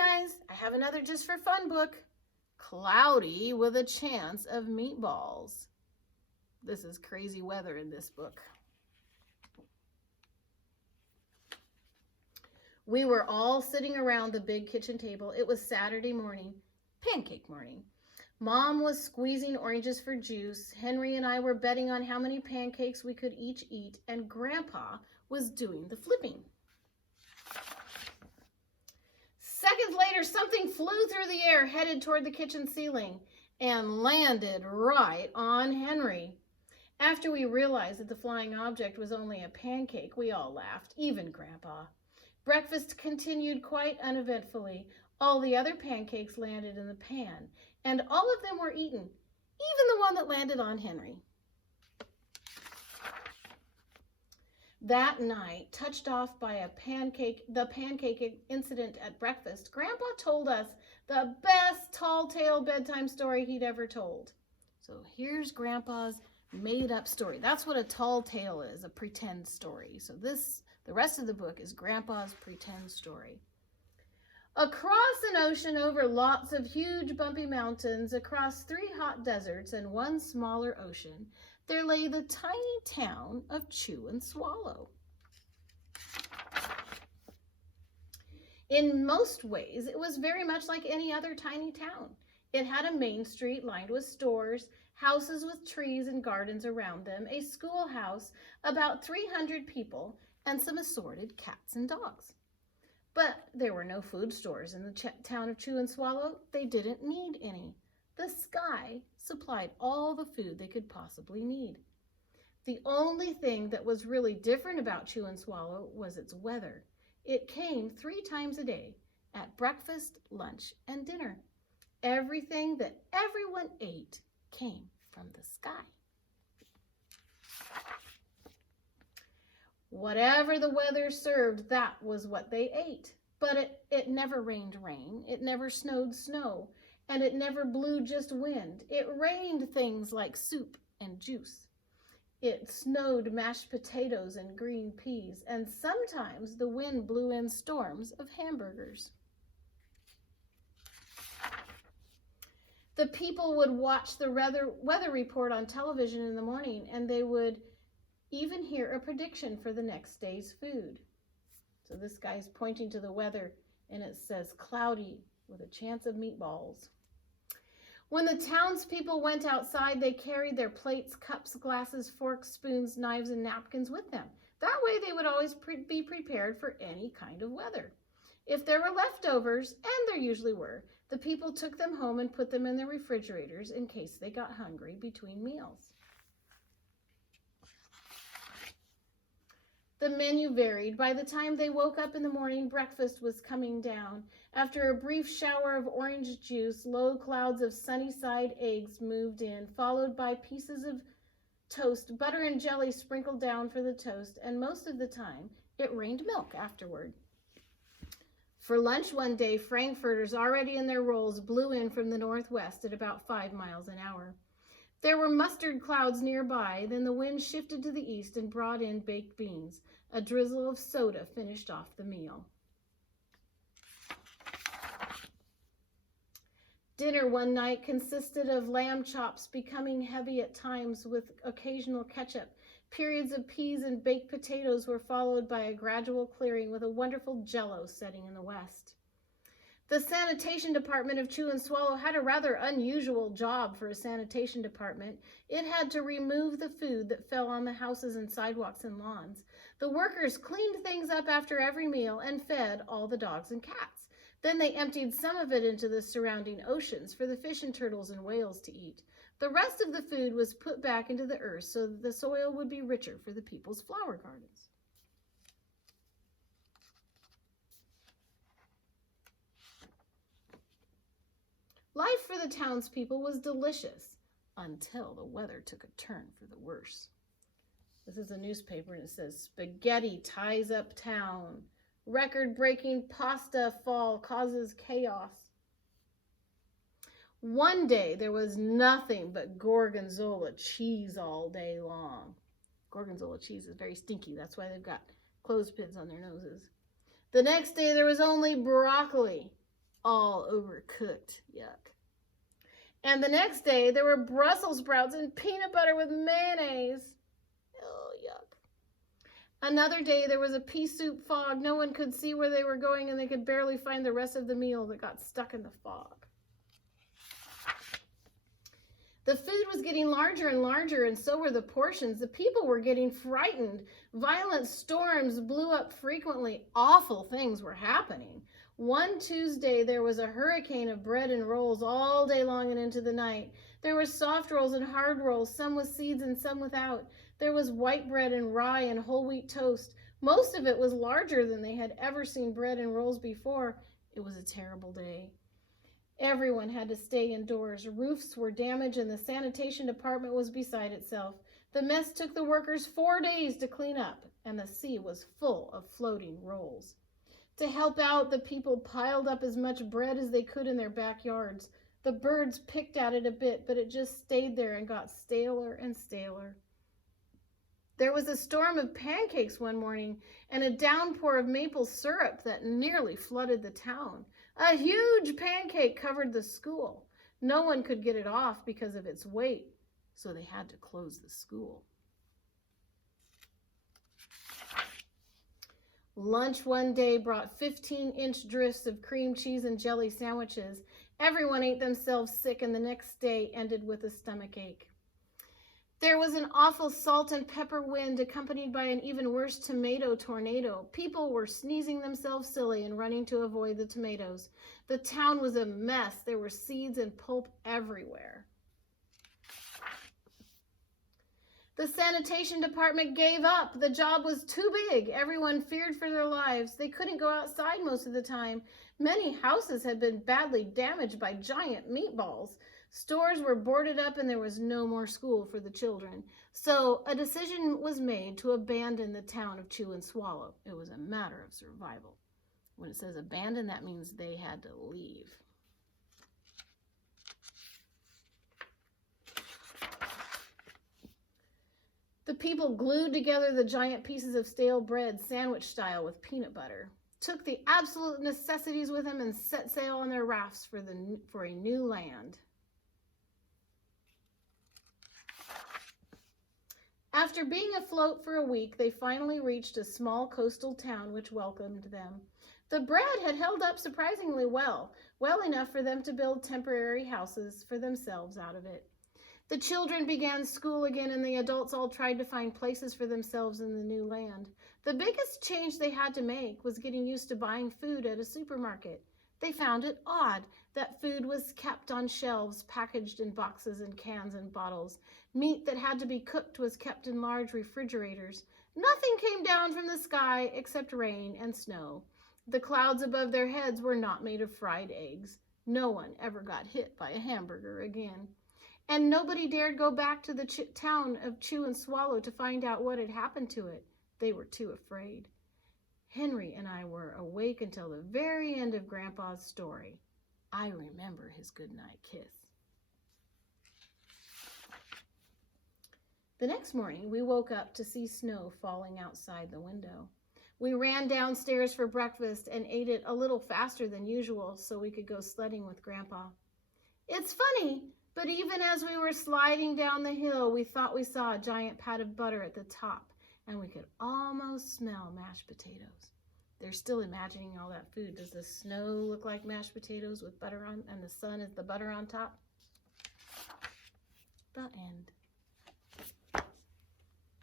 guys, I have another Just for Fun book, Cloudy with a Chance of Meatballs. This is crazy weather in this book. We were all sitting around the big kitchen table. It was Saturday morning, pancake morning. Mom was squeezing oranges for juice. Henry and I were betting on how many pancakes we could each eat, and Grandpa was doing the flipping. Seconds later, something flew through the air, headed toward the kitchen ceiling, and landed right on Henry. After we realized that the flying object was only a pancake, we all laughed, even Grandpa. Breakfast continued quite uneventfully. All the other pancakes landed in the pan, and all of them were eaten, even the one that landed on Henry. That night, touched off by the pancake incident at breakfast, Grandpa told us the best tall tale bedtime story he'd ever told. So here's Grandpa's made-up story. That's what a tall tale is, a pretend story. So the rest of the book is Grandpa's pretend story. Across an ocean, over lots of huge bumpy mountains, across 3 hot deserts and 1 smaller ocean, there lay the tiny town of Chew and Swallow. In most ways, it was very much like any other tiny town. It had a main street lined with stores, houses with trees and gardens around them, a schoolhouse, about 300 people, and some assorted cats and dogs. But there were no food stores in the town of Chew and Swallow. They didn't need any. The sky supplied all the food they could possibly need. The only thing that was really different about Chew and Swallow was its weather. It came 3 times a day, at breakfast, lunch, and dinner. Everything that everyone ate came from the sky. Whatever the weather served, that was what they ate. But it never rained rain, it never snowed snow, and it never blew just wind. It rained things like soup and juice. It snowed mashed potatoes and green peas, and sometimes the wind blew in storms of hamburgers. The people would watch the weather report on television in the morning, and they would even hear a prediction for the next day's food. So this guy's pointing to the weather, and it says cloudy with a chance of meatballs. When the townspeople went outside, they carried their plates, cups, glasses, forks, spoons, knives, and napkins with them. That way they would always be prepared for any kind of weather. If there were leftovers, and there usually were, the people took them home and put them in their refrigerators in case they got hungry between meals. The menu varied. By the time they woke up in the morning, breakfast was coming down. After a brief shower of orange juice, low clouds of sunny-side eggs moved in, followed by pieces of toast, butter and jelly sprinkled down for the toast, and most of the time, it rained milk afterward. For lunch one day, frankfurters already in their rolls blew in from the northwest at about 5 miles an hour. There were mustard clouds nearby, then the wind shifted to the east and brought in baked beans. A drizzle of soda finished off the meal. Dinner one night consisted of lamb chops, becoming heavy at times with occasional ketchup. Periods of peas and baked potatoes were followed by a gradual clearing with a wonderful jello setting in the west. The sanitation department of Chew and Swallow had a rather unusual job for a sanitation department. It had to remove the food that fell on the houses and sidewalks and lawns. The workers cleaned things up after every meal and fed all the dogs and cats. Then they emptied some of it into the surrounding oceans for the fish and turtles and whales to eat. The rest of the food was put back into the earth so that the soil would be richer for the people's flower gardens. Life for the townspeople was delicious until the weather took a turn for the worse. This is a newspaper, and it says, "Spaghetti ties up town. Record-breaking pasta fall causes chaos." One day, there was nothing but gorgonzola cheese all day long. Gorgonzola cheese is very stinky. That's why they've got clothespins on their noses. The next day, there was only broccoli. all overcooked. Yuck. And the next day, there were Brussels sprouts and peanut butter with mayonnaise. Oh, yuck. Another day, there was a pea soup fog. No one could see where they were going, and they could barely find the rest of the meal that got stuck in the fog. The food was getting larger and larger, and so were the portions. The people were getting frightened. Violent storms blew up frequently. Awful things were happening. One Tuesday, there was a hurricane of bread and rolls all day long and into the night. There were soft rolls and hard rolls, some with seeds and some without. There was white bread and rye and whole wheat toast. Most of it was larger than they had ever seen bread and rolls before. It was a terrible day. Everyone had to stay indoors. Roofs were damaged and the sanitation department was beside itself. The mess took the workers 4 days to clean up, and the sea was full of floating rolls. To help out, the people piled up as much bread as they could in their backyards. The birds picked at it a bit, but it just stayed there and got staler and staler. There was a storm of pancakes one morning and a downpour of maple syrup that nearly flooded the town. A huge pancake covered the school. No one could get it off because of its weight, so they had to close the school. Lunch one day brought 15-inch drifts of cream cheese and jelly sandwiches. Everyone ate themselves sick, and the next day ended with a stomachache. There was an awful salt and pepper wind accompanied by an even worse tomato tornado. People were sneezing themselves silly and running to avoid the tomatoes. The town was a mess. There were seeds and pulp everywhere. The sanitation department gave up. The job was too big. Everyone feared for their lives. They couldn't go outside most of the time. Many houses had been badly damaged by giant meatballs. Stores were boarded up and there was no more school for the children. So a decision was made to abandon the town of Chew and Swallow. It was a matter of survival. When it says abandon, that means they had to leave. The people glued together the giant pieces of stale bread, sandwich style, with peanut butter, took the absolute necessities with them, and set sail on their rafts for a new land. After being afloat for a week, they finally reached a small coastal town which welcomed them. The bread had held up surprisingly well enough for them to build temporary houses for themselves out of it. The children began school again, and the adults all tried to find places for themselves in the new land. The biggest change they had to make was getting used to buying food at a supermarket. They found it odd that food was kept on shelves, packaged in boxes and cans and bottles. Meat that had to be cooked was kept in large refrigerators. Nothing came down from the sky except rain and snow. The clouds above their heads were not made of fried eggs. No one ever got hit by a hamburger again. And nobody dared go back to the town of Chew and Swallow to find out what had happened to it. They were too afraid. Henry and I were awake until the very end of Grandpa's story. I remember his goodnight kiss. The next morning, we woke up to see snow falling outside the window. We ran downstairs for breakfast and ate it a little faster than usual so we could go sledding with Grandpa. It's funny, but even as we were sliding down the hill, we thought we saw a giant pat of butter at the top, and we could almost smell mashed potatoes. They're still imagining all that food. Does the snow look like mashed potatoes with butter on, and the sun is the butter on top? The end.